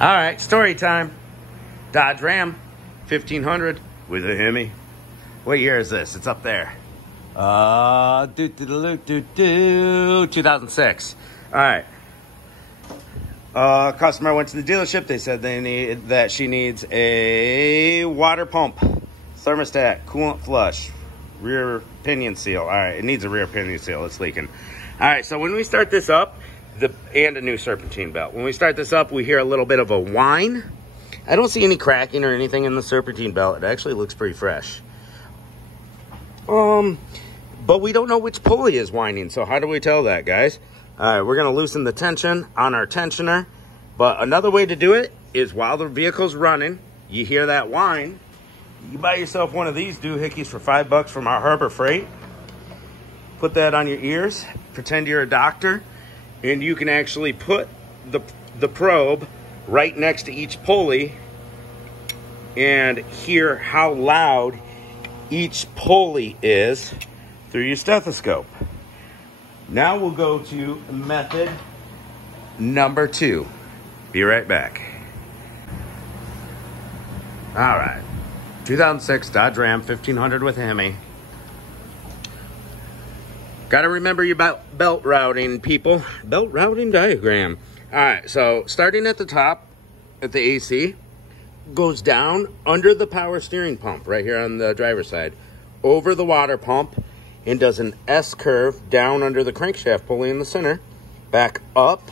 All right, story time. Dodge Ram 1500 with a Hemi. What year is this? It's up there. 2006. All right. Customer went to the dealership. They said she needs a water pump, thermostat, coolant flush, rear pinion seal. All right, it needs a rear pinion seal. It's leaking. All right, so when we start this up, and a new serpentine belt. When we start this up, we hear a little bit of a whine. I don't see any cracking or anything in the serpentine belt. It actually looks pretty fresh. But we don't know which pulley is whining, so how do we tell that, guys? All right, we're gonna loosen the tension on our tensioner. But another way to do it is while the vehicle's running, you hear that whine, you buy yourself one of these doohickeys for $5 from our Harbor Freight. Put that on your ears, pretend you're a doctor, and you can actually put the probe right next to each pulley and hear how loud each pulley is through your stethoscope. Now we'll go to method number 2. Be right back. All right, 2006 Dodge Ram 1500 with Hemi. Got to remember your belt routing, people. Belt routing diagram. All right, so starting at the top, at the AC, goes down under the power steering pump, right here on the driver's side, over the water pump, and does an S-curve down under the crankshaft pulley in the center, back up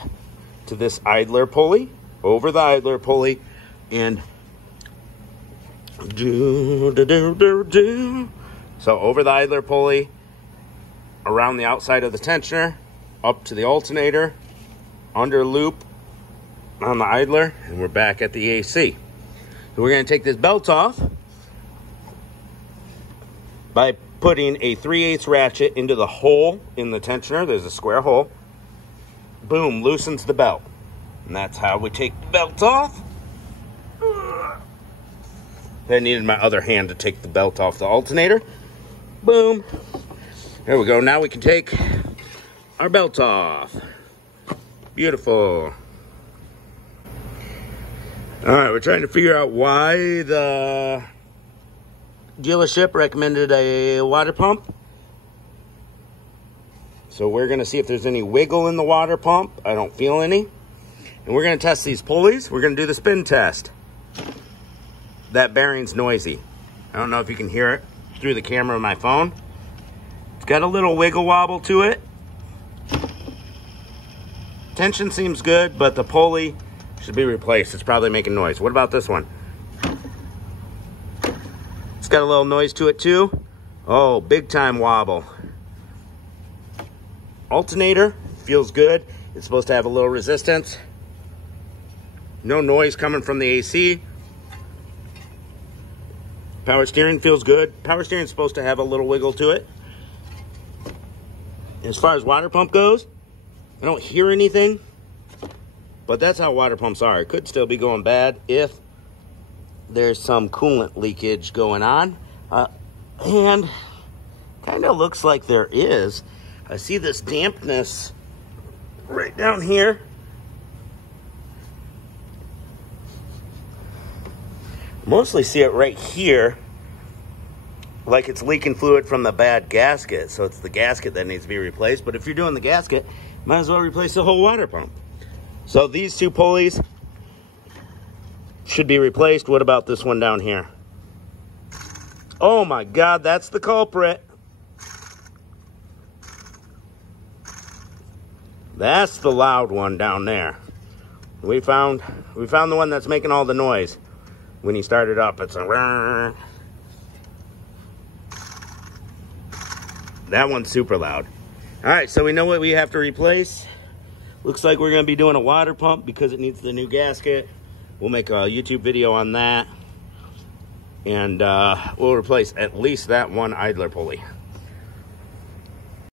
to this idler pulley, over the idler pulley, and so over the idler pulley, around the outside of the tensioner, up to the alternator, under loop on the idler, and we're back at the AC. So we're going to take this belt off by putting a 3/8 ratchet into the hole in the tensioner. There's a square hole. Boom, loosens the belt. And that's how we take the belt off. I needed my other hand to take the belt off the alternator. Boom. There we go. Now we can take our belt off. Beautiful. All right, we're trying to figure out why the dealership recommended a water pump. So we're going to see if there's any wiggle in the water pump. I don't feel any. And we're going to test these pulleys. We're going to do the spin test. That bearing's noisy. I don't know if you can hear it through the camera of my phone. It's got a little wiggle wobble to it. Tension seems good, but the pulley should be replaced. It's probably making noise. What about this one? It's got a little noise to it too. Oh, big time wobble. Alternator feels good. It's supposed to have a little resistance. No noise coming from the AC. Power steering feels good. Power steering is supposed to have a little wiggle to it. As far as water pump goes, I don't hear anything, but that's how water pumps are. It could still be going bad if there's some coolant leakage going on. And kind of looks like there is. I see this dampness right down here. Mostly see it right here, like it's leaking fluid from the bad gasket. So it's the gasket that needs to be replaced. But if you're doing the gasket, might as well replace the whole water pump. So these two pulleys should be replaced. What about this one down here? Oh my God, that's the culprit. That's the loud one down there. We found the one that's making all the noise. When you start it up, it's a... That one's super loud. All right, so we know what we have to replace. Looks like we're going to be doing a water pump because it needs the new gasket. We'll make a YouTube video on that. And we'll replace at least that one idler pulley.